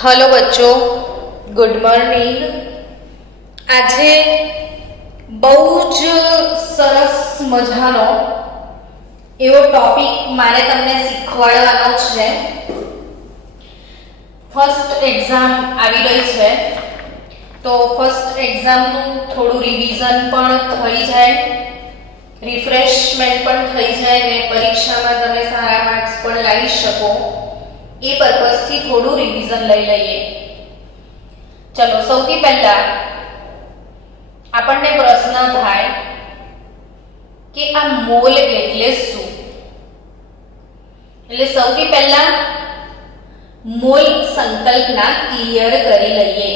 Hello बच्चों, good morning. આજે બહુ જ સરસ મજાનો એવો ટોપિક મારે તમને શીખવાડવાનો છે। ફર્સ્ટ એક્ઝામ આવી રહી છે, તો ફર્સ્ટ એક્ઝામનું થોડું રિવિઝન પણ થઈ જાય, રિફ્રેશમેન્ટ પણ થઈ જાય ને પરીક્ષામાં તમે સારા માર્ક્સ પણ લાવી શકો એ પર્પઝથી થોડું રિવિઝન લઈ લઈએ। ચલો, સૌથી પહેલા આપણને પ્રશ્ન થાય કે આ મોલ એટલે શું। એટલે સૌથી પહેલા મોલ સંકલ્પના ક્લિયર કરી લઈએ।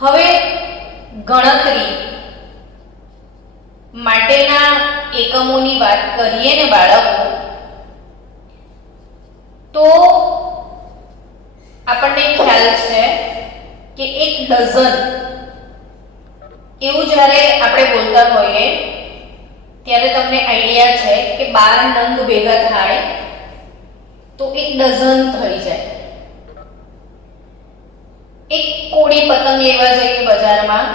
હવે ગણતરી માટેના એકમોની વાત કરીએ ને બાળકો, તો આપણને ખ્યાલ છે કે એક ડઝન એવું જ્યારે આપણે બોલતા હોઈએ ત્યારે તમને આઈડિયા છે કે 12 નંગ ભેગા થાય તો એક ડઝન થઈ જાય। એક કોડી પતંગ લેવા જઈએ બજારમાં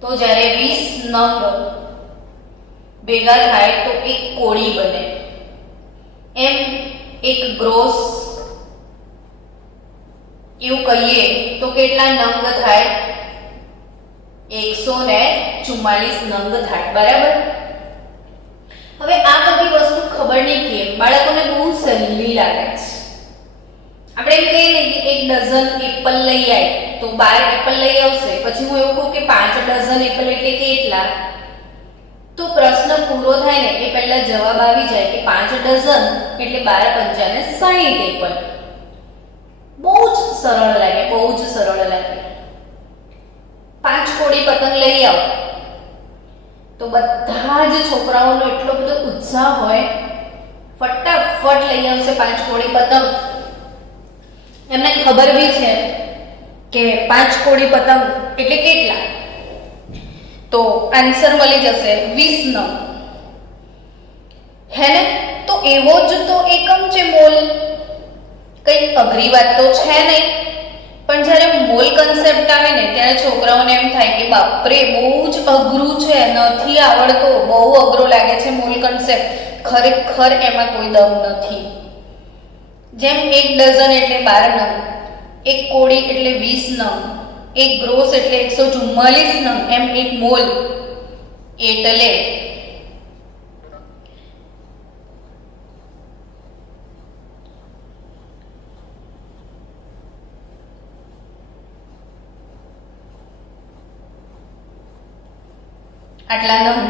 તો જ્યારે 20 નંગ ભેગા થાય તો એક કોડી બને। એમ એક ગ્રોસ એવું કહીએ તો કેટલા નંગ થાય? 144 નંગ થાય, બરાબર। હવે આ બધી વસ્તુ ખબર નહીં કેમ બાળકોને બહુ સહેલી લાગે છે। આપણે એમ કહીએ ને કે એક ડઝન એપલ લઈ આય તો 12 એપલ લઈ આવશે, પછી હું એવું કહું કે 5 ડઝન એપલ એટલે કેટલા, તો પ્રશ્ન પૂરો થાય ને એ પહેલા જવાબ આવી જાય કે 5 ડઝન એટલે 12 પંચાને 60 એપલ। બહુ જ સરળ લાગે, બહુ જ સરળ લાગે। 5 કોડી પતંગ લઈ આવો તો બધા જ છોકરાઓનો એટલો બધો ઉત્સાહ હોય, ફટાફટ લઈ આવશે 5 કોડી પતંગ। એમને ખબર બી છે કે 5 કોડી પતંગ એટલે કેટલા, તો આન્સર મળી જશે 20 નંગ, હે ને। તો એવો જ તો એકમ છે મોલ, કઈ અઘરી વાત તો છે નહીં। પણ જ્યારે મોલ કન્સેપ્ટ આવે ને ત્યારે છોકરાઓને એમ થાય કે બાપરે બહુ જ અઘરું છે, નથી આવડતો, બહુ અઘરો લાગે છે મોલ કન્સેપ્ટ। ખરેખર એમાં કોઈ દમ નથી। જેમ એક ડઝન એટલે 12 નંગ, એક કોડી એટલે 20 નંગ, એક ગ્રોસ એટલે 144 નંગ, એમ એક મોલ એટલે આટલા નંગ।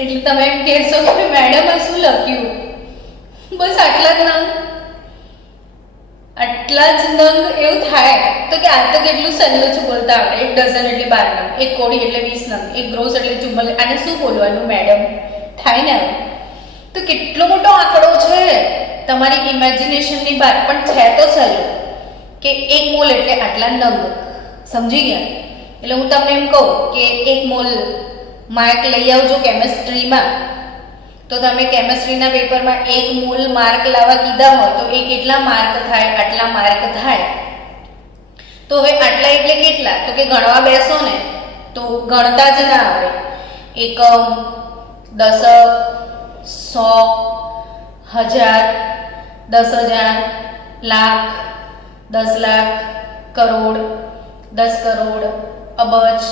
એટલે તમે એમ કહેશો કે મેડમ આ શું લખ્યું? બસ આટલા જ નંગ, આટલા જ નંગ એવું થાય તો કે આ તો કેટલું સહેલું છે બોલતા આવડે। એક ડઝન એટલે 12 નંગ, એક કોડી એટલે 20 નંગ, એક ગ્રોસ એટલે 44, આને શું બોલવાનું મેડમ થાય ને? તો કેટલો મોટો આંકડો છે, તમારી ઇમેજિનેશનની બહાર, પણ છે તો સહેલું કે એક મોલ એટલે આટલા નંગ। સમજી ગયા? એટલે હું તમને એમ કહું કે એક મોલ માર્ક લઈ આવજો કેમેસ્ટ્રીમાં, તો તમે કેમેસ્ટ્રીના પેપરમાં એક મોલ માર્ક લાવવા કીધા હોય તો એ કેટલા માર્ક થાય? આટલા માર્ક થાય। તો હવે આટલા એટલે કેટલા? તો કે ગણવા બેસો ને તો ગણતા જ ના આવે। એકમ, દશક, 100, 1000, 10,000, લાખ, 10 લાખ, કરોડ, 10 કરોડ, અબજ,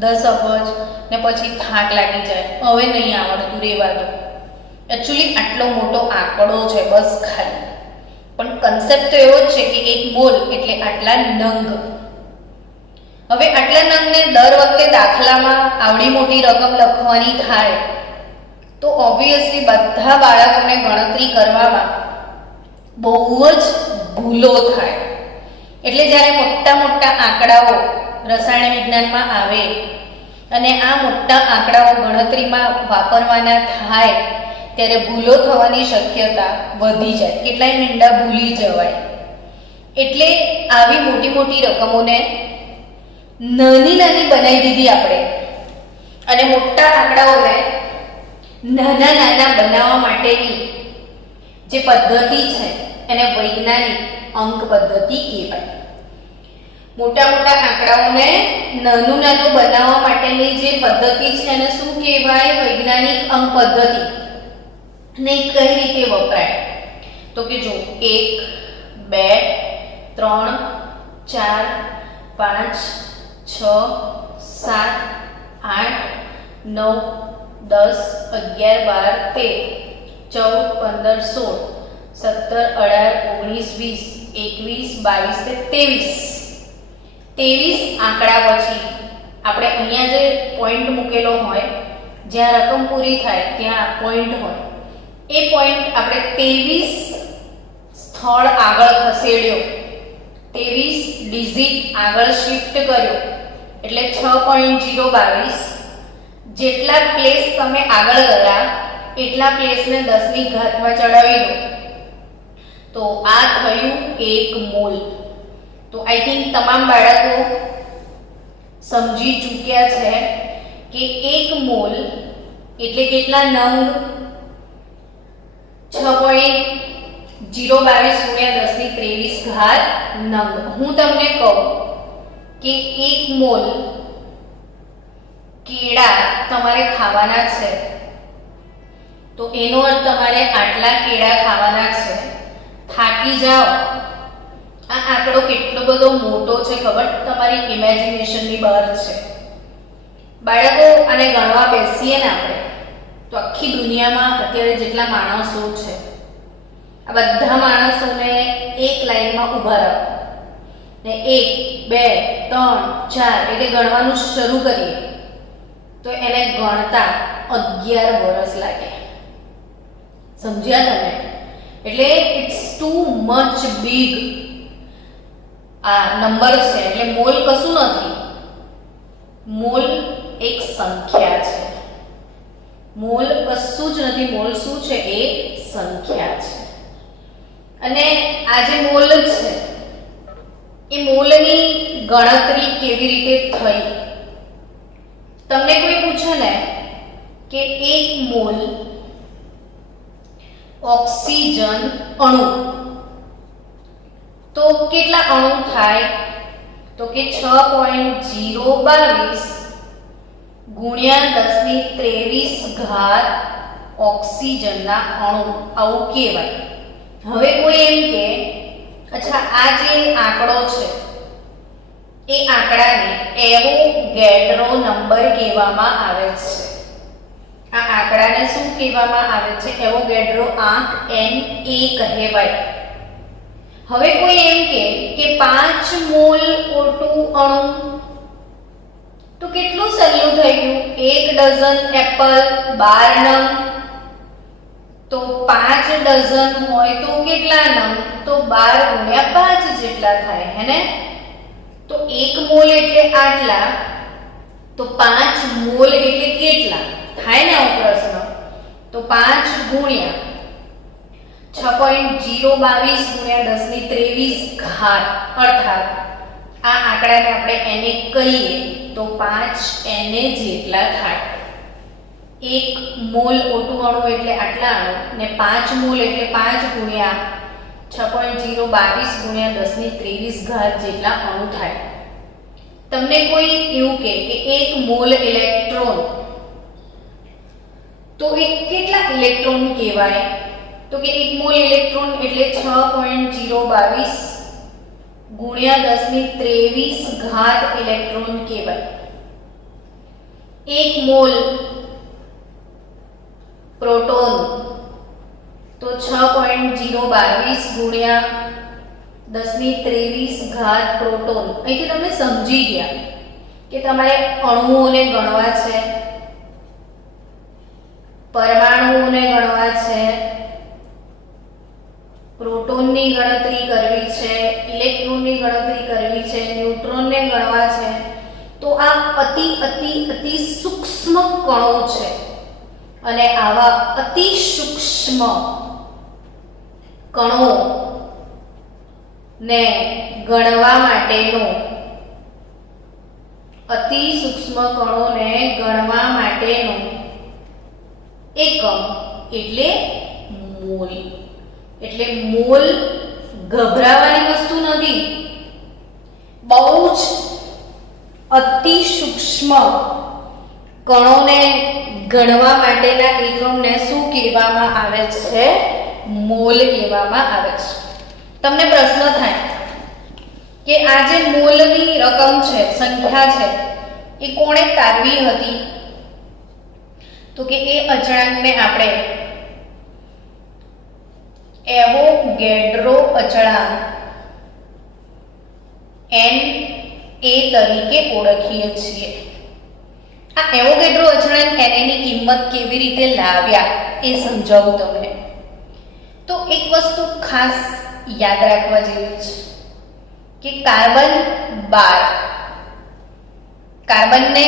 10 અબજ, ને પછી થાક લાગી જાય, હવે નહીં આવડતું, રહેવા દો। એકચ્યુઅલી આટલો મોટો આંકડો છે બસ ખાલી, પણ કન્સેપ્ટ તો એવો જ છે કે એક મોલ એટલે આટલા નંગ। હવે આટલા નંગને દર વખતે દાખલામાં આવડી મોટી રકમ લખવાની થાય તો ઓબ્વિયસલી બધા બાળકોને ગણતરી કરવામાં બહુ જ ભૂલો થાય। એટલે જ્યારે મોટા મોટા આંકડાઓ રસાયણ વિજ્ઞાનમાં આવે અને આ મોટા આંકડાઓ ગણતરીમાં વાપરવાના થાય ત્યારે ભૂલો થવાની શક્યતા વધી જાય, કેટલાય મીંડા ભૂલી જવાય। એટલે આવી મોટી મોટી રકમોને નાની નાની બનાવી દીધી આપણે, અને મોટા આંકડાઓને નાના નાના બનાવવા માટેની જે પદ્ધતિ છે એને વૈજ્ઞાનિક અંક પદ્ધતિ કહેવાય. મોટા મોટા આંકડાઓને નાનું બનાવવા માટેની જે પદ્ધતિ છે એને શું કહેવાય? વૈજ્ઞાનિક અંક પદ્ધતિ. ને કઈ રીતે વપરાય? તો કે જો 1 2 3 4 5 6 7 8 9 10 11 12 13 14 15 16 17 18 19 20 21 22 23 આંકડા પછી આપણે અહીંયા જે પોઈન્ટ મૂકેલો હોય, જ્યાં રકમ પૂરી થાય ત્યાં પોઈન્ટ હોય, એ પોઈન્ટ આપણે 23 સ્થળ આગળ ખસેડ્યો, 23 ડિજિટ આગળ શિફ્ટ કર્યો એટલે 6.022. જેટલા પ્લેસ તમે આગળ ગયા એટલા પ્લેસને 10 ની ઘાતમાં ચડાવી દો તો આ થયું 1 મોલ. તો આઈ થિંક તમામ બાળકો સમજી ચૂક્યા છે કે 1 મોલ એટલે કેટલા નંગ? 6.022 ગુણ્યા 10 ની 23 ઘાત નંગ. હું તમને કહું કે 1 મોલ કેળા તમારે ખાવાના છે તો એનો અર્થ તમારે આટલા કેળા ખાવાના છે. થાકી જાઓ, આ આંકડો કેટલો બધો મોટો છે ખબર? તમારી ઇમેજિનેશનની બહાર છે. બાળકો આને ગણવા બેસીએ ને આપણે તો આખી દુનિયામાં અત્યારે જેટલા માણસો છે આ બધા માણસોને એક લાઈનમાં ઊભા રાખો ને 1 2 3 4 એટલે ગણવાનું શરૂ કરીએ તો એને ગણતા 11 વર્ષ લાગે. સમજ્યા તમે? એટલે ઇટ્સ ટુ મચ બિગ. આ નંબર છે એટલે મોલ કશું નથી. મોલ એક સંખ્યા છે. મોલ કશું જ નથી. મોલ શું છે? એ સંખ્યા છે. અને આ જે મોલ છે એ મોલની ગણતરી કેવી રીતે થઈ? તમને કોઈ પૂછે ને કે 1 મોલ ઓક્સિજન અણુ તો કેટલા અણુ થાય? તો કે 6.022 ગુણ્યા 10 ની 23 ઘાત ઓક્સિજનના અણુ. આવું કહેવાય. હવે કોઈ એમ કે અચ્છા આ જે આંકડો છે એ આંકડાને એવોગેડ્રો નંબર કહેવામાં આવે છે. આ આંકડાને શું કહેવામાં આવે છે? એવોગેડ્રો આંક Na કહેવાય. હવે કોઈ એમ કે 5 મોલ O2 અણુ તો કેટલું સહેલું થઈ ગયું? 1 ડઝન એપલ 12 નંગ તો 5 ડઝન હોય તો કેટલા નંગ? તો 12 ગુણ્યા 5 જેટલા થાય હે ને? તો 1 મોલ એટલે આટલા તો 5 મોલ એટલે કેટલા થાય ને? આવો પ્રશ્ન. તો 5 ગુણ્યા 6.022 ગુણ્યા 10 ની 23 ઘાત અર્થાત આ આંકડાને આપણે એને કહીએ તો 5 Na જેટલા થાય. 1 મોલ O2 અણુ એટલે આટલા અણુ ને 5 મોલ એટલે 5 ગુણ્યા 6.022 ગુણ્યા 10 ની 23 ઘાત જેટલા અણુ થાય. તમને કોઈ એવું કે 1 મોલ ઇલેક્ટ્રોન તો એ કેટલા ઇલેક્ટ્રોન કહેવાય? તો કે 1 મોલ ઇલેક્ટ્રોન એટલે 6.022 ગુણ્યા 10 ની 23 ઘાત ઇલેક્ટ્રોન કહેવાય. 1 મોલ પ્રોટોન તો 6.022 ગુણ્યા 10 ની 23 ઘાત પ્રોટોન. અહીંથી તમે સમજી ગયા કે તમારે અણુઓને ગણવા છે, પરમાણુઓને ગણવા છે, પ્રોટોનની ગણતરી કરવી છે, ઇલેક્ટ્રોનની ગણતરી કરવી છે, ન્યુટ્રોનને ગણવા છે. તો આ અતિ અતિ અતિ સૂક્ષ્મ કણો છે અને આવા અતિ સૂક્ષ્મ કણો ને ગણવા માટેનો અતિ સૂક્ષ્મ કણોને ગણવા માટેનો એકમ એટલે મોલ. એટલે મોલ ગભરાવાની વસ્તુ નથી. બહુ જ અતિ સૂક્ષ્મ કણોને ગણવા માટેના એકમને શું કહેવામાં આવે છે? મોલ કહેવામાં આવે છે. તમને પ્રશ્ન થાય કે આ જે મોલની રકમ છે, સંખ્યા છે, એ કોણે તારવી હતી? તો કે એ અચળાંકને આપણે એવોગેડ્રો અચળાંક Na તરીકે ઓળખીએ છીએ. આ એવોગેડ્રો અચળાંક Na ની કિંમત કેવી રીતે લાવ્યા એ સમજાવું તમને. તો એક વસ્તુ ખાસ યાદ રાખવા જેવી છે કે કાર્બન 12, કાર્બનને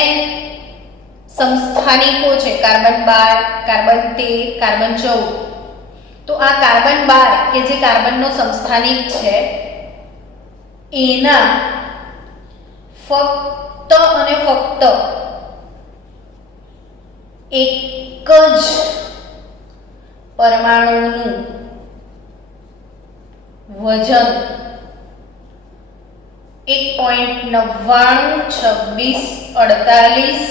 સમસ્થાનિકો છે, કાર્બન 12, કાર્બન 13, કાર્બન 14. તો આ કાર્બન 12 કે જે કાર્બનનો સમસ્થાનિક છે એના ફક્ત અને ફક્ત એક જ પરમાણુનું વજન 1.992648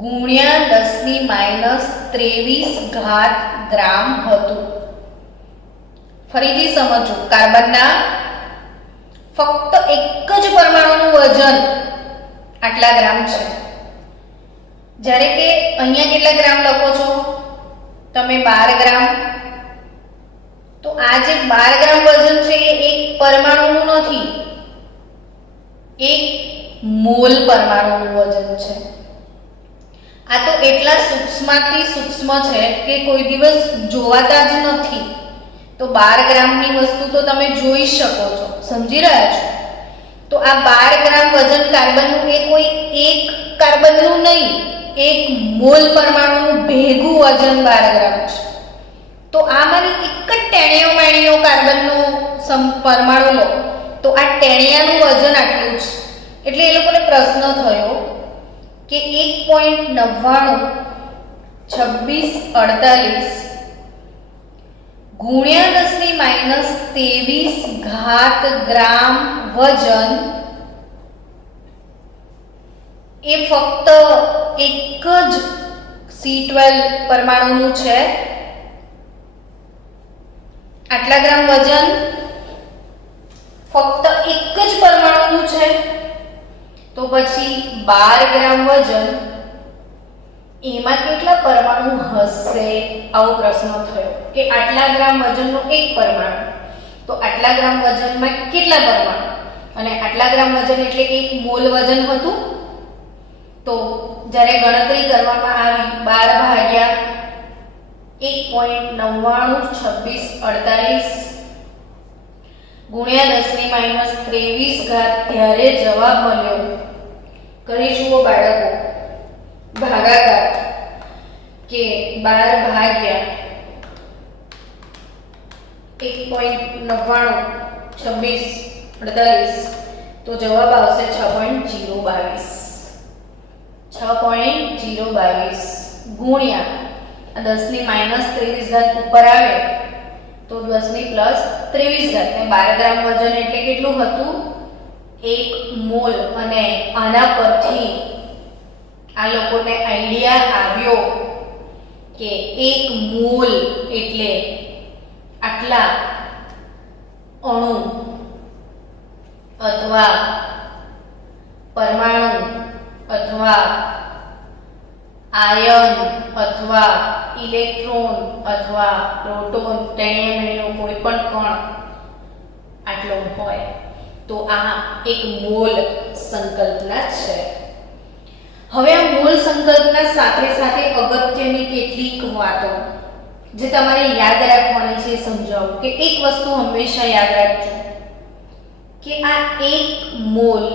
ગુણ્યા 10⁻23 ગ્રામ હતું. ફરીથી સમજો, કાર્બનના ફક્ત એક જ પરમાણુનું વજન આટલા ગ્રામ છે. જ્યારે કે અહીંયા કેટલા ગ્રામ લખો છો તમે? 12 ગ્રામ. તો આ જે 12 ગ્રામ વજન છે એ એક પરમાણુનું નથી, એક મોલ પરમાણુનું વજન છે. આ તો એટલા સૂક્ષ્મથી સૂક્ષ્મ છે કે કોઈ દિવસ જોવાતા જ નથી. તો 12 ગ્રામની વસ્તુ તો તમે જોઈ શકો છો, સમજી રહ્યા છો? તો આ 12 ગ્રામ વજન કાર્બનનું એ કોઈ એક કાર્બનનું નહીં, એક મોલ પરમાણુનું ભેગું વજન 12 ગ્રામ છે. તો આમાંની એક જ ટેણીઓ મેણીઓ કાર્બનનો પરમાણુ લો તો આ ટેણિયાનું વજન આટલું છે. એટલે એ લોકોને પ્રશ્ન થયો કે 1.992648 ગુણ્યા 10⁻23 ગ્રામ વજન એ ફક્ત એક જ C12 પરમાણુનું છે. આટલા ગ્રામ વજન ફક્ત એક જ પરમાણુનું છે. તો પછી 12 ગ્રામ વજન એમાં કેટલા પરમાણુ હશે? આવો પ્રશ્ન થયો કે આટલા ગ્રામ વજનનો એક પરમાણુ, તો આટલા ગ્રામ વજનમાં કેટલા પરમાણુ? અને આટલા ગ્રામ વજન એટલે એક મોલ વજન હતું. તો જ્યારે ગણતરી કરવામાં આવી 12 ભાગ્યા 1.992648 ગુણ્યા 10⁻23 ત્યારે જવાબ મળ્યો. કરી જુઓ બાળકો, ભાગાકાર કે 12 ભાગ્યા 1.992648 તો જવાબ આવશે 6.022. 6.022 ગુણ્યા 10⁻23 ઉપર આવે તો 10⁻23 ને 12 ગ્રામ વજન એટલે કેટલું હતું? 1 મોલ. અને આના પરથી આ લોકોને આઈડિયા આવ્યો કે 1 મોલ એટલે આટલા અણુ અથવા પરમાણુ અથવા આયન અથવા ઇલેક્ટ્રોન અથવા પ્રોટોન, ટેણિયામેણીનો કોઈ પણ કણ આટલો હોય તો આ એક મોલ સંકલ્પના છે. હવે આ મોલ સંકલ્પના સાથે સાથે અગત્યની કેટલીક વાતો જે તમારે યાદ રાખવાની છે સમજાવું કે એક વસ્તુ હંમેશા યાદ રાખજો કે આ એક મોલ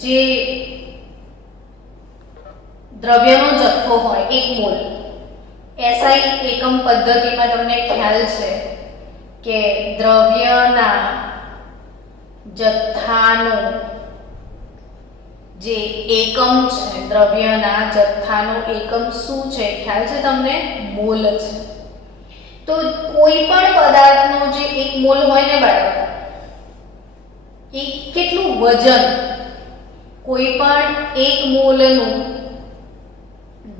જે દ્રવ્યનો જથ્થો હોય, એક મોલ, SI એકમ પદ્ધતિમાં તમને ખ્યાલ છે કે દ્રવ્યના જથ્થાનો જે એકમ છે, દ્રવ્યના જથ્થાનો એકમ શું છે? ખ્યાલ છે તમને? મોલ છે. તો કોઈ પણ પદાર્થનો જે 1 મોલ હોય ને બાળકો, એ કેટલું વજન, કોઈ પણ 1 મોલનું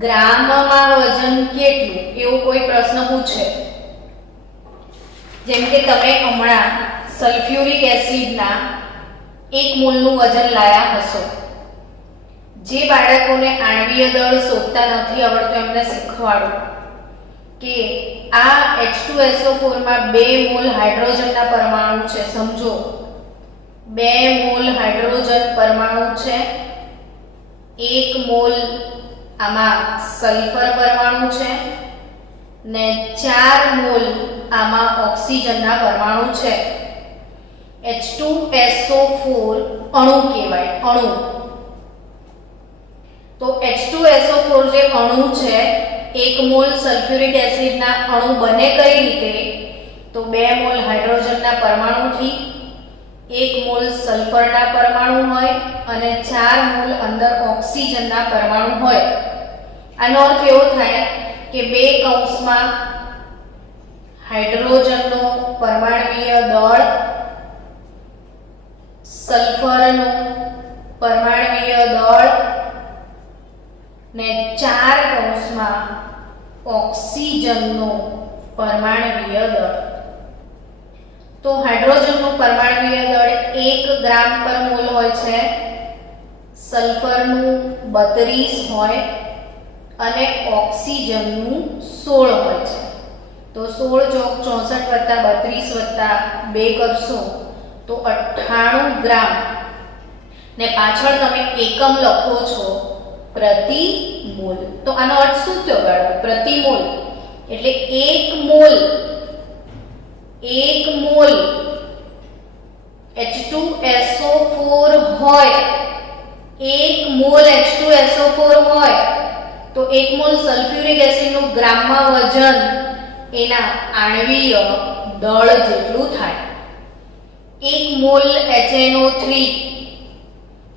ગ્રામમાં વજન કેટલું, એવો કોઈ પ્રશ્ન પૂછે, જેમ કે તમે હમણાં સલ્ફ્યુરિક એસિડના 1 મોલનું વજન લાયા હશો. જે બાળકોને આણ્વીય દળ શોધતા નથી આવડતું એમને શીખવાડો કે આ H2SO4 માં 2 મોલ હાઇડ્રોજનના પરમાણુ છે. સમજો, 2 મોલ હાઇડ્રોજન પરમાણુ છે, 1 મોલ આમાં સલ્ફર પરમાણુ છે ને 4 મોલ આમાં ઓક્સિજનના પરમાણુ છે. H2SO4 અણુ કહેવાય, અણુ. તો H2SO4 જે અણુ છે, 1 મોલ સલ્ફ્યુરિક એસિડના અણુ બને કઈ રીતે? તો 2 મોલ હાઇડ્રોજનના પરમાણુથી, 1 મોલ સલ્ફરના પરમાણુ હોય અને 4 મોલ અંદર ઓક્સિજનના પરમાણુ હોય. આનો અર્થ એવો થાય કે 2 કૌંસમાં હાઇડ્રોજનનો પરમાણ્વીય દળ, સલ્ફરનો પરમાણ્વીય દળ ને 4 કૌંસમાં ઓક્સિજનનો પરમાણ્વીય દળ. તો હાઇડ્રોજનનું પરમાણ્વીય દળ 1 ગ્રામ પર મોલ હોય છે, સલ્ફરનું 32 હોય અને ઓક્સિજનનું 16 હોય છે. તો 16 ચોક 64 32 2 કરશો તો 98 ગ્રામ ને પાછળ તમે એકમ લખો છો પ્રતિ મોલ. તો આનો અર્થ શું થયો બાળકો? પ્રતિ મોલ એટલે 1 મોલ H2SO4 હોય, 1 મોલ H2SO4 હોય તો 1 મોલ સલ્ફ્યુરિક એસિડનું ગ્રામમાં વજન એના આણ્વીય દળ જેટલું થાય. 1 મોલ HNO3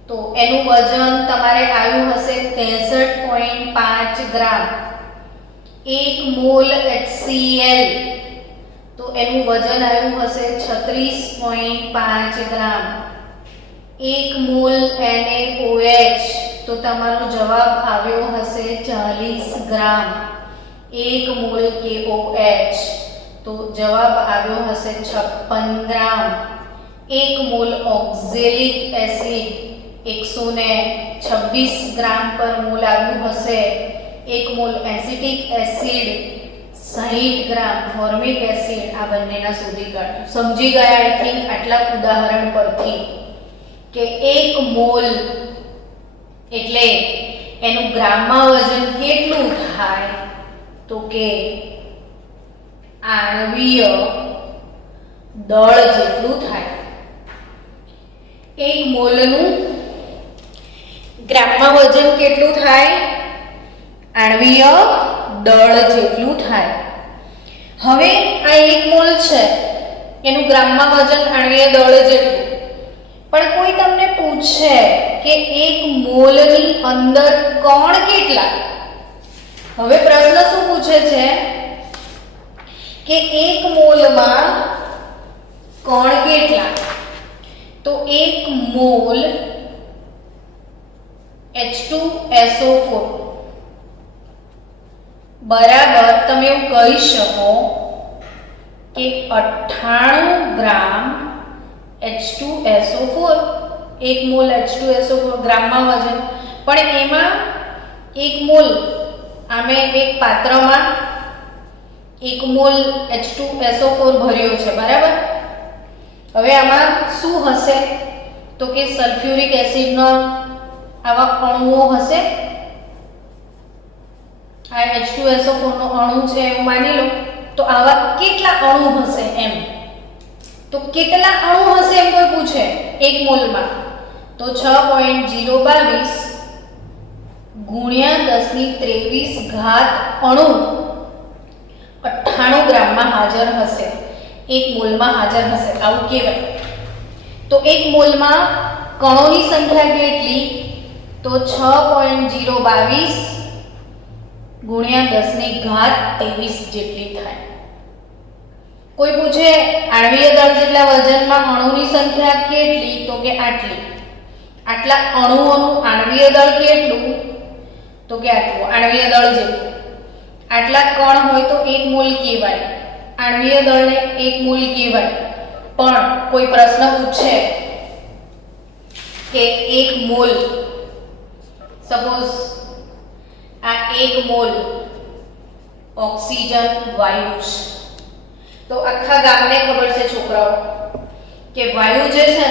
તો એનું વજન તમારે આવ્યું હશે 63.5 ગ્રામ. 1 મોલ HCl તો એનું વજન આવ્યું હશે 36.5 ગ્રામ. 1 મોલ NaOH તો તમારો જવાબ આવ્યો હશે 40 ગ્રામ. 1 મોલ KOH તો જવાબ આવ્યો હશે 56 ગ્રામ. 1 મોલ ઓક્ઝેલિક એસિડ 126 ગ્રામ પર મોલ આવ્યું હશે. 1 મોલ એસિટિક એસિડ 60 ગ્રામ. ફોર્મિક એસિડ આ બંનેના શોધી કાઢો. સમજી ગયા આઈ થિંક આટલા ઉદાહરણ પરથી કે 1 મોલ એટલે એનું ગ્રામમાં વજન કેટલું થાય? તો કે આણ્વીય દળ જેટલું થાય. 1 મોલનું ગ્રામમાં વજન કેટલું થાય? આણ્વીય દળ જેટલું થાય. હવે આ 1 મોલ છે, એનું ગ્રામમાં વજન આણ્વીય દળ જેટલું. પણ કોઈ તમને પૂછે કે 1 મોલની અંદર કણ કેટલા? હવે પ્રશ્ન શું પૂછે છે કે 1 મોલમાં કણ કેટલા? તો 1 મોલ H2SO4 બરાબર તમે એવું કહી શકો કે 98 ગ્રામ H2SO4. 1 મોલ H2SO4 ગ્રામમાં વજન. પણ એમાં 1 મોલ આમે એક પાત્રમાં 1 મોલ H2SO4 ભર્યો છે, બરાબર? હવે આમાં શું હશે? તો કે સલ્ફ્યુરિક એસિડનો આવા અણુઓ હશે. આ H2SO4 નો અણુ છે એવું માની લો. તો આવા કેટલા અણુ હશે એમ? તો કેટલા અણુ હશે એમ કોઈ પૂછે 1 મોલમાં? તો 6.022 ગુણ્યા 1023 અણુ 98 ગ્રામમાં હાજર હશે, 1 મોલમાં હાજર હશે, આવું કહેવાય. તો 1 મોલમાં કણોની સંખ્યા કેટલી? તો 6.022 ગુણ્યા 1023 જેટલી થાય. કોઈ પૂછે આણ્વીય દળ જેટલા વજનમાં અણુની સંખ્યા કેટલી, તો કે આટલી. આટલા અણુઓનું આણ્વીય દળ કેટલું, તો કે આટલું આણ્વીય દળ જેટલું. આટલા કણ હોય તો 1 મોલ કહેવાય. આણ્વીય દળને 1 મોલ કહેવાય. પણ કોઈ પ્રશ્ન પૂછે કે 1 મોલ, સપોઝ આ 1 મોલ ઓક્સિજન વાયુ છે, તો આખા ગામને ખબર છે છોકરાઓ કે વાયુ જે છે ને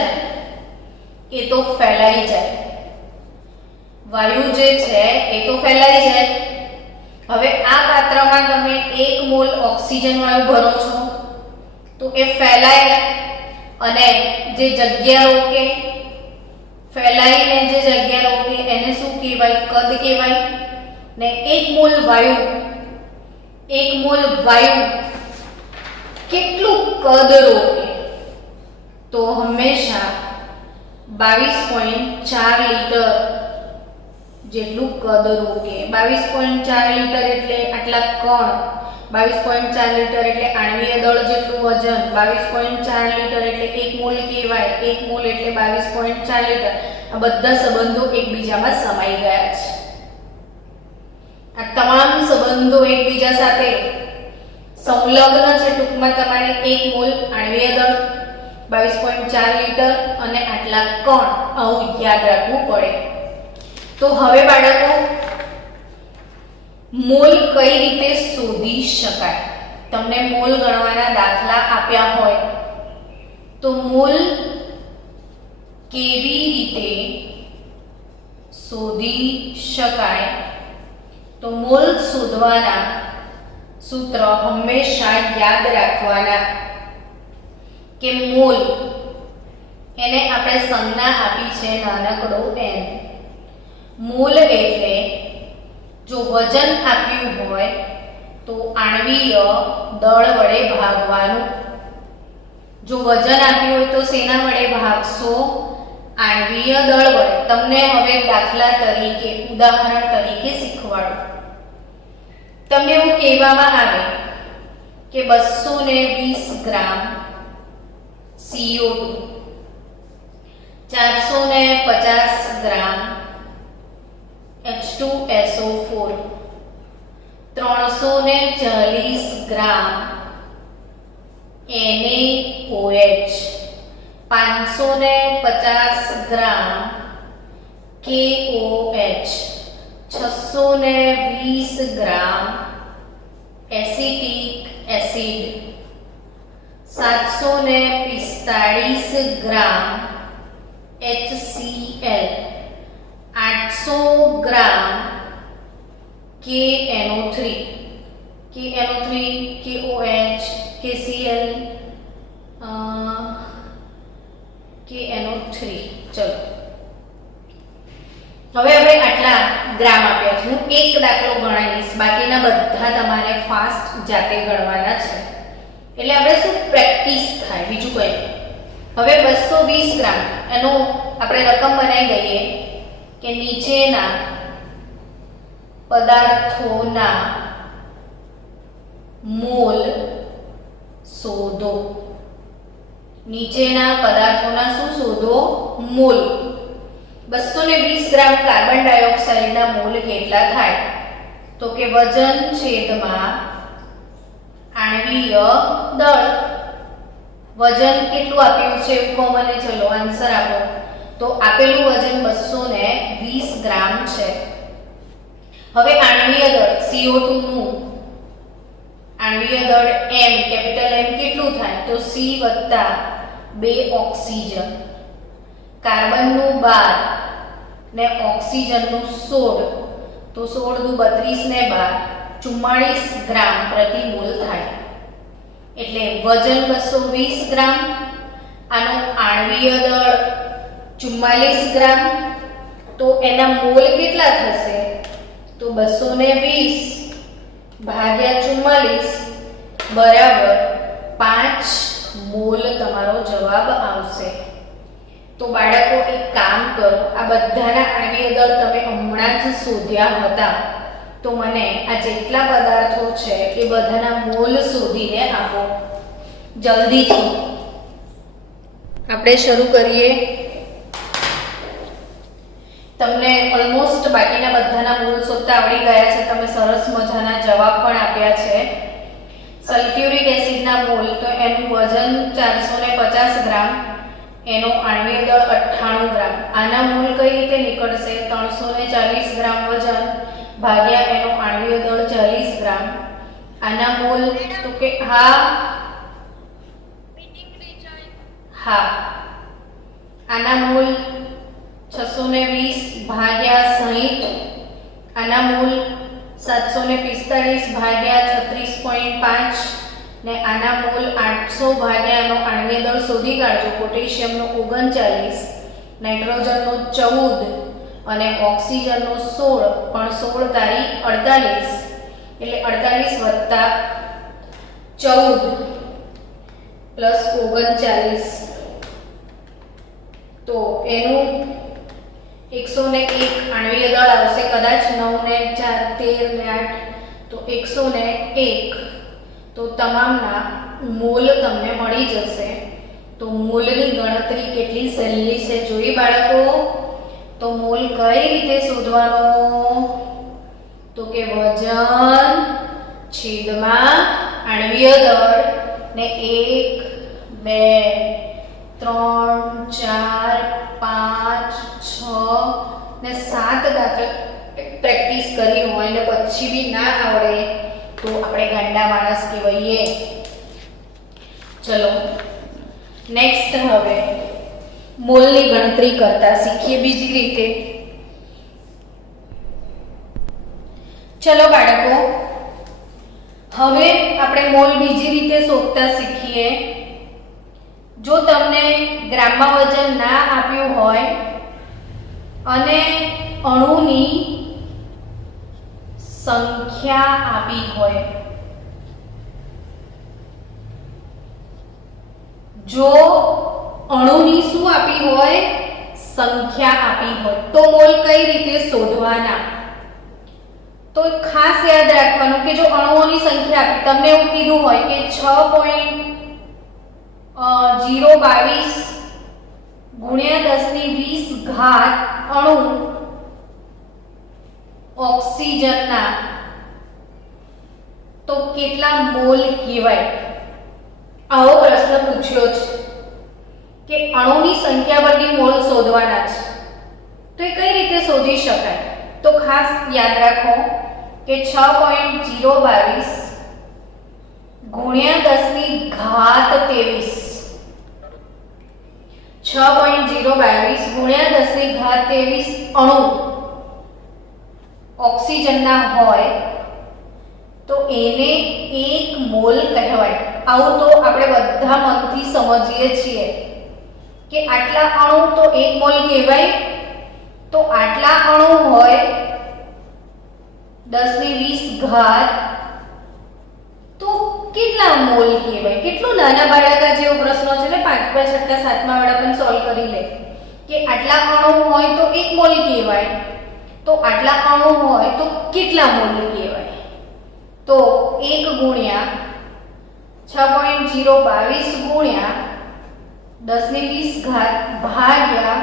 એ તો ફેલાઈ જાય. વાયુ જે છે એ તો ફેલાઈ જાય. હવે આ પાત્રમાં તમે 1 મોલ ઓક્સિજન વાયુ ભરો છો તો એ ફેલાય અને જે જગ્યા રોકે, ફેલાઈને જે જગ્યા રોકે એને શું કહેવાય, કદ કહેવાય. ને 1 મોલ વાયુ, 1 મોલ વાયુ કેટલું કદ રોકે, તો હંમેશા 22.4 લીટર જેટલું કદ રોકે. 22.4 લીટર એટલે આટલા કણ, 22.4 લીટર એટલે આણ્વીય દળ જેટલું વજન, 22.4 લીટર એટલે 1 મોલ કહેવાય. 1 મોલ એટલે 22.4 લીટર. આ બધા સંબંધો એકબીજામાં સમાઈ ગયા છે. આ તમામ સંબંધો એકબીજા સાથે સંલગ્ન છે. ટૂંકમાં તમારે 1 મોલ આણ્વીય દળ, 22.4 લીટર અને આટલા કણ, આવું યાદ રાખવું પડે. તો હવે બાળકો, મોલ કઈ રીતે શોધી શકાય? તમને મોલ ગણવાના દાખલા આપ્યા હોય તો મોલ કેવી રીતે શોધી શકાય? તો મોલ શોધવાના સૂત્ર હંમેશા યાદ રાખવાના કે મોલ, એને આપણે સંજ્ઞા આપી છે નાનકડો n. મોલ એટલે જો વજન આપ્યું હોય તો આણ્વીય દળ વડે ભાગવાનું. જો વજન આપ્યું હોય તો શેના વડે ભાગશો? આણ્વીય દળ વડે. તમને હવે દાખલા તરીકે, ઉદાહરણ તરીકે શીખવાડો. તમને એવું કહેવામાં આવે કે 220 ગ્રામ CO2, 450 ગ્રામ H2SO4, 340 ગ્રામ NaOH, 550 ગ્રામ KOH, 620 ગ્રામ એસિટિક એસિડ, 745 ગ્રામ HCl, 800 ગ્રામ KNO3, KOH, KCl, KNO3. ચલો, હવે આપણે આટલા ગ્રામ આપ્યા છે. હું એક દાખલો ગણાવીશ, બાકીના બધા તમારે ફાસ્ટ જાતે ગણવાના છે. એટલે આપણે શું પ્રેક્ટિસ થાય, બીજું કંઈ નહીં. હવે 220 ગ્રામ એનો આપણે રકમ બનાવી દઈએ કે નીચેના પદાર્થોના મોલ શોધો. નીચેના પદાર્થોના શું શોધો? મોલ. 220 ગ્રામ કાર્બન ડાયોક્સાઇડના મોલ કેટલા થાય? તો કે વજન છેદમાં આણ્વીય દળ. વજન કેટલું આપ્યું છે કહો મને, ચલો આન્સર આપો. તો આપેલું વજન 220 ગ્રામ છે. હવે આણ્વીય દળ CO2 નું આણ્વીય દળ M, કેપિટલ M કેટલું થાય? તો C વત્તા 2 ઓક્સિજન. કાર્બનનું 12 ને ઓક્સિજનનું 16, તો 16 દુ 32 ને 12, 44 ગ્રામ પ્રતિ મોલ થાય. એટલે વજન 220 ગ્રામ, આનો આણ્વીય દળ 44 ગ્રામ, તો એના મોલ કેટલા થશે? તો 220 ભાગ્યા 44 બરાબર 5 મોલ તમારો જવાબ આવશે. તો બાળકો એક કામ કરો, આ બધાના આણ્વીય દળ તમે હમણાં જ શોધ્યા હતા, તો મને આ જેટલા પદાર્થો છે એ બધાના મોલ શોધીને આપો. જલ્દીથી આપણે શરૂ કરીએ. તમને ઓલમોસ્ટ બાકીના બધાના મૂળ શોધતા આવડી ગયા છે. તમે સરસ મજાના જવાબ પણ આપ્યા છે. સલ્ફ્યુરિક એસિડના મોલ, તો એનું વજન 450 ગ્રામ, એનો આણ્વીય દળ 98 ગ્રામ. આના મોલ કઈ રીતે નીકળશે? 340 ગ્રામ વજન ભાગ્યા એનો આણ્વીય દળ 40 ગ્રામ. આના મોલ તો કે હા આના મોલ 620 ભાગ્યા 60. આના મોલ 745 ભાગ્યા 36.5 ને આના મોલ 800 ભાગ્યા એનો આણ્વીય દળ શોધી કાઢજો. પોટેશિયમનો 39, નાઇટ્રોજનનો 14 અને ઓક્સિજનનો 16, પણ 16 તારીખ 48, એટલે 48 વત્તા 14 પ્લસ 39, તો એનું 101 આણ્વીય દળ આવશે. કદાચ 9 ને 4 13 ને 8, તો 101. તો તમામના મોલ તમને મળી જશે. તો મોલની ગણતરી કેટલી સહેલી છે જોઈ બાળકો. તો મોલ કઈ રીતે શોધવાનો? તો કે વજન છેદમાં આણ્વીય દળ ને 1 2 3 4 5 6 ને 7 દાખલા પ્રેક્ટિસ કરી હોય ને પછી બી ના આવડે તો આપણે ગાંડા માણસ કહેવાઈએ. ચલો નેક્સ્ટ હવે મોલની ગણતરી કરતા શીખીએ બીજી રીતે. ચલો બાળકો, હવે આપણે મોલ બીજી રીતે શોધતા શીખીએ. જો તમને ગ્રામમાં વજન ના આપ્યું હોય અને અણુની સંખ્યા આપી હોય, જો અણુની શું આપી હોય? સંખ્યા આપી હોય, તો મોલ કઈ રીતે શોધવાના? તો ખાસ યાદ રાખવાનું કે જો અણુઓની સંખ્યા આપી, તમને એવું કીધું હોય કે 6.022 ગુણ્યા 10 અણુ ઓક્સિજનના, તો કેટલા મોલ કહેવાય? આવો પ્રશ્ન પૂછ્યો છે કે અણુની સંખ્યા પરથી મોલ શોધવાના છે. તો એ કઈ રીતે શોધી શકાય? તો ખાસ યાદ રાખો કે 6.022 ગુણ્યા 10 6.022 ગુણ્યા 10 અણુ ઓક્સિજનના હોય તો એને 1 મોલ કહેવાય. આવું તો આપણે બધા મનથી સમજીએ છીએ કે આટલા અણુ તો 1 મોલ કહેવાય. તો આટલા અણુ હોય 10 તો કેટલા મોલ કહેવાય? કેટલું નાના બાળકા જેવો પ્રશ્ન છે ને, 5, 6, 7 વાળા પણ સોલ્વ કરી લે કે આટલા અણુ હોય તો 1 મોલ કહેવાય. તો આટલા અણુ હોય તો કેટલા મોલ કહેવાય? તો 1 ગુણ્યા 6.022 ગુણ્યા 10 ભાગ્યા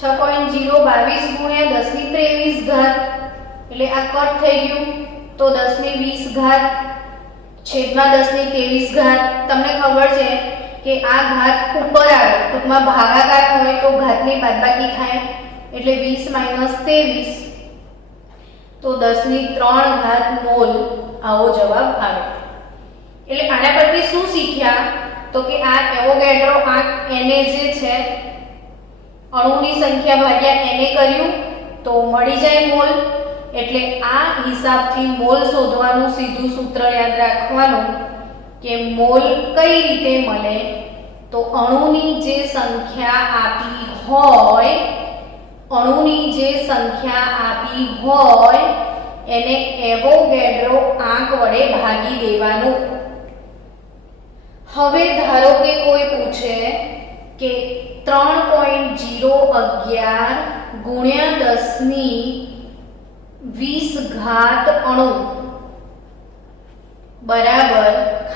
6.022 ગુણ્યા 10 એટલે આ કટ થઈ ગયું. તો 10 છેદમાં 10 તમને ખબર છે કે આ ઘાત ઉપર આવે, ટૂંકમાં ભાગાકાર હોય તો ઘાતની બાદબાકી થાય, એટલે 20 - 23, તો 10 મોલ આવો જવાબ આવે. એટલે આના પરથી શું શીખ્યા? તો કે આ એવોગાડ્રો આંક એને જે છે અણુની સંખ્યા ભાગ્યા એને કર્યું તો મળી જાય મોલ. એટલે આ હિસાબથી મોલ શોધવાનું સીધું સૂત્ર યાદ રાખવાનું કે મોલ કઈ રીતે મળે? તો અણુની જે સંખ્યા આપી હોય એને એવોગાડ્રો આંક વડે ભાગી દેવાનું. હવે ધારો કે કોઈ પૂછે કે 3.011 ગુણ્યા 10 અણુ બરાબર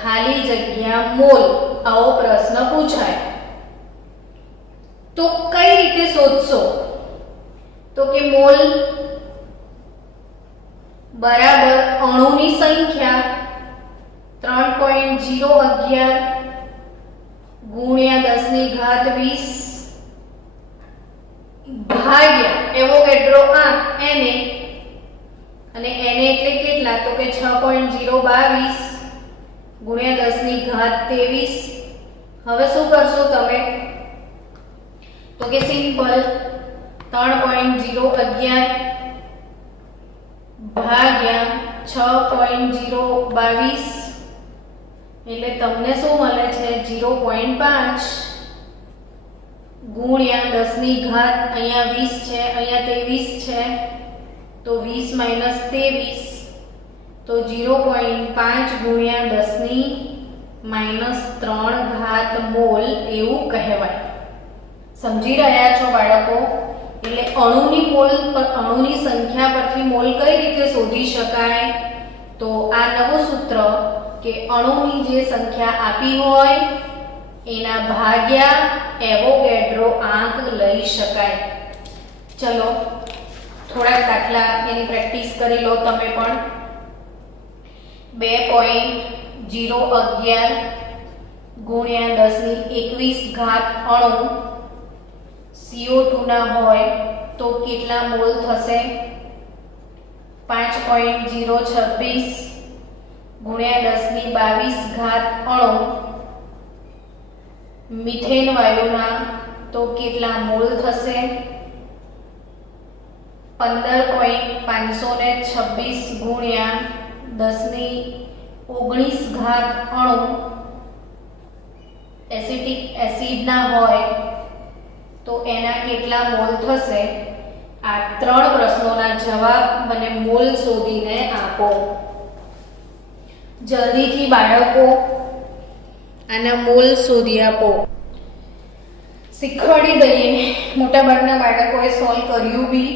ખાલી જગ્યા મોલ, આવો પ્રશ્ન પૂછાય તો કઈ રીતે શોધશો? તો કે મોલ બરાબર અણુની સંખ્યા 3.011 ગુણ્યા 10⁻20 ભાગ્યા એવોગેડ્રો આંક એને, અને એને એટલે કેટલા? તો કે 6.022 ગુણ્યા 10⁻23. હવે શું કરશો તમે? તો કે સિમ્પલ 3.011 ભાગ્યા 6.022 એટલે તમને શું મળે છે? 0.5 ગુણ્યા 10⁻, અહીંયા 20 છે, અહીંયા 23 છે, તો 20 - 23 તો 0.5 ગુણ્યા 10⁻³ મોલ એવું કહેવાય. સમજી રહ્યા છો બાળકો? એટલે અણુની મોલ પર, અણુની સંખ્યા પરથી મોલ કઈ રીતે શોધી શકાય? તો આ નવું સૂત્ર કે અણુની જે સંખ્યા આપી હોય એના ભાગ્યા એવોગેડ્રો આંક લઈ શકાય. ચલો થોડાક દાખલા એની પ્રેક્ટિસ કરી લો તમે પણ. 2.011 ગુણ્યા 10⁻21 અણુ CO2 ના હોય તો કેટલા મોલ થશે? 5.026 ગુણ્યા 10⁻22 અણુ મિથેન વાયુના તો કેટલા મોલ થશે? 15.526 ગુણ્યા 10⁻19 અણુ એસિટિક એસિડના હોય તો એના કેટલા મોલ થશે? આ 3 પ્રશ્નોના જવાબ મને મોલ શોધીને આપો. જલ્દીથી બાળકો આના મોલ શોધી આપો. શીખવાડી દઈએ, મોટાભાગના બાળકોએ સોલ્વ કર્યું બી.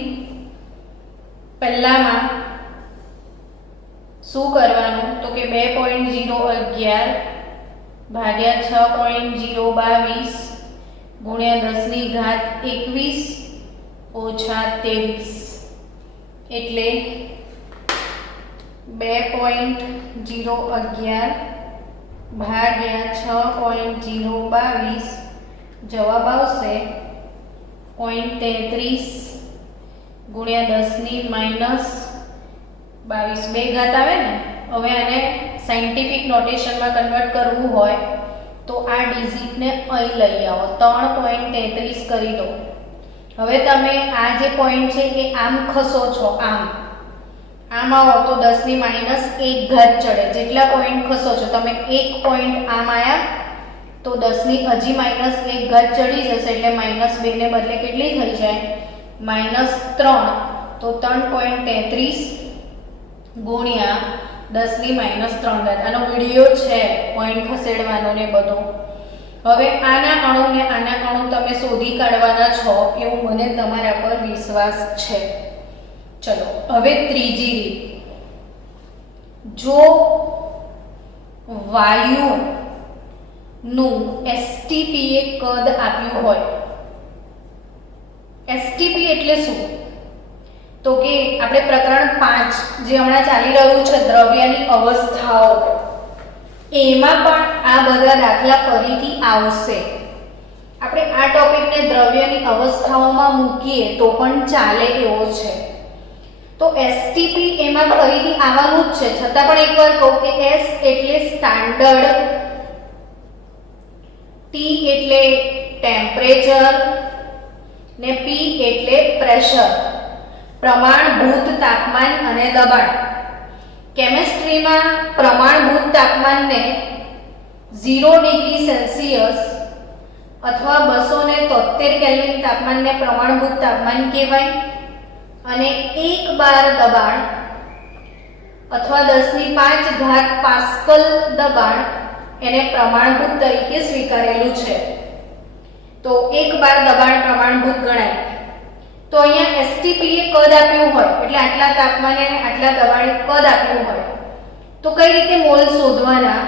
પહેલામાં શું કરવાનું? તો કે 2.011 ભાગ્યા 6.022 ગુણ્યા 10⁻21 ઓછા 23 એટલે 2.011 ભાગ્યા 6.022 જવાબ આવશે 0.33 ગુણ્યા 10⁻22 આવે ને. હવે આને સાયન્ટિફિક નોટેશનમાં કન્વર્ટ કરવું હોય તો આ ડિજિટને અહીં લઈ આવો, 3.33 કરી દો. હવે તમે આ જે પોઈન્ટ છે એ આમ ખસો છો, આમ આવો તો 10⁻1 ચડે. જેટલા પોઈન્ટ ખસો છો તમે, એક પોઈન્ટ આમ આયા તો 10ની હજી -1 ચડી જશે એટલે -2 ને બદલે કેટલી થઈ જાય? -3. તો 3.33 ગુણ્યા 10⁻3. આનો વિડીયો છે પોઈન્ટ ખસેડવાનો ને બધો. હવે આના અણુ ને આના અણુ તમે શોધી કાઢવાના છો એવું મને તમારા પર વિશ્વાસ છે. ચલો હવે ત્રીજી રીત. જો વાયુ નું STP એ કદ આપ્યું હોય, STP એટલે શું? તો કે આપણે પ્રકરણ 5 જે હમણાં ચાલી રહ્યું છે દ્રવ્યની અવસ્થાઓ, એમાં પણ આ બધા દાખલા ફરીથી આવશે. આપણે આ ટોપિકને દ્રવ્યની અવસ્થાઓમાં મૂકીએ તો પણ ચાલે એવો છે. તો STP એમાં ફરીથી આવવાનું જ છે. છતાં પણ એકવાર કહું કે S એટલે સ્ટાન્ડર્ડ, T એટલે ટેમ્પરેચર ને P એટલે પ્રેશર, પ્રમાણભૂત તાપમાન અને દબાણ. કેમિસ્ટ્રીમાં પ્રમાણભૂત તાપમાનને 0 ડિગ્રી સેલ્સિયસ અથવા 273 કેલ્વિન તાપમાનને પ્રમાણભૂત તાપમાન કહેવાય અને 1 બાર દબાણ અથવા 10⁵ પાસ્કલ દબાણ એને પ્રમાણભૂત તરીકે સ્વીકારેલું છે. તો 1 બાર દબાણ પ્રમાણભૂત ગણાય. તો અહીંયા STP એ કદ આપ્યું હોય એટલે આટલા તાપમાને અને આટલા દબાણે કદ આપ્યું હોય તો કઈ રીતે મોલ શોધવાના?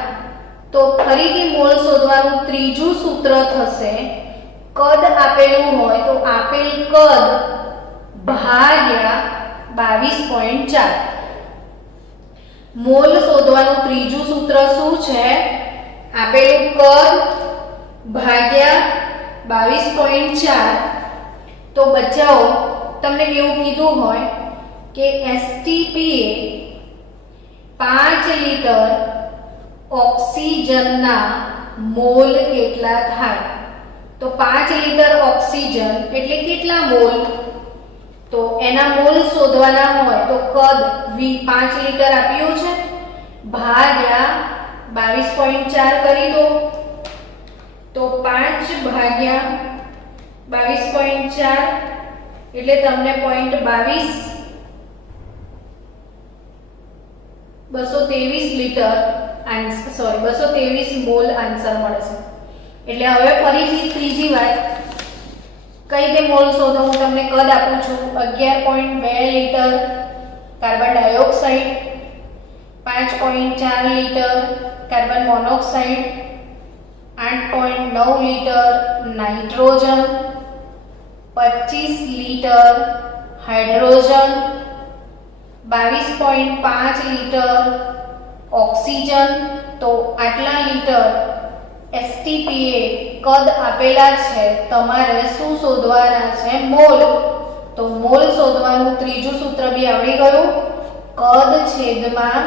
તો ફરીથી મોલ શોધવાનું ત્રીજું સૂત્ર થશે કદ આપેલું હોય તો આપેલ કદ ભાગ્યા 22.4. મોલ શોધવાનું ત્રીજું સૂત્ર શું છે? આપેલું કદ ભાગ્યા 22.4. તો બચ્ચાઓ તમને એવું કીધું હોય કે STP એ 5 લીટર ઓક્સિજનના મોલ કેટલા થાય? તો 5 લીટર ઓક્સિજન એટલે કેટલા મોલ? તો એના મોલ શોધવાના હોય તો કદ V 5 લીટર આપ્યું છે ભાગ્યા 22.4 કરી દો. તો 5 ભાગ્યા 22.4 એટલે તમને 223 લીટર આન્સર 223 મોલ આન્સર મળશે. એટલે હવે ફરીથી ત્રીજી વાત કઈ રીતે મોલ શોધો હું તમને કદ આપું છું. 11.2 litre carbon dioxide, 5.4 litre carbon monoxide, 8.9 litre nitrogen, 25 litre hydrogen, 22.5 litre oxygen. તો આટલા લીટર STP એ કદ આપેલા છે. તમારે શું શોધવાના છે? મોલ. તો મોલ શોધવાનું ત્રીજું સૂત્ર બી આવડી ગયું. કદ છેદમાં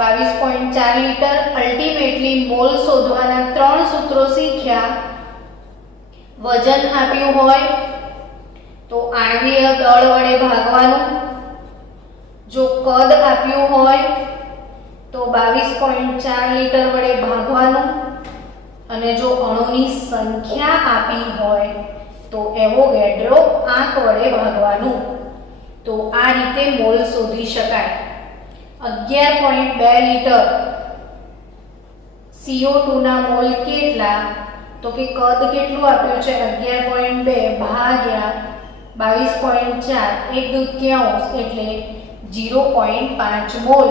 22.4 લીટર. અલ્ટિમેટલી મોલ શોધવાના 3 સૂત્રો શીખ્યા. વજન આપ્યું હોય તો આણ્વીય દળ વડે ભાગવાનું. જો કદ આપ્યું હોય તો 22.4 લીટર વડે ભાગવાનું. અને જો અણુની સંખ્યા આપી હોય તો એવોગાડ્રો આંક વડે ભાગવાનું. તો આ રીતે મોલ શોધી શકાય. 11.2 લીટર CO2 ના મોલ કેટલા? તો કે કદ કેટલું આપ્યું છે? 11.2 ભાગ્યા 22.4 1/2 એટલે 0.5 મોલ.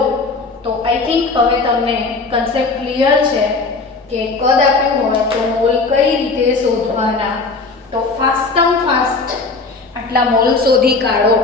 તો આઈ થિંક હવે તમને કન્સેપ્ટ ક્લિયર છે કે કદ આપ્યું હોય તો મોલ કઈ રીતે શોધવાના. તો ફાસ્ટ આટલા મોલ શોધી કાઢો.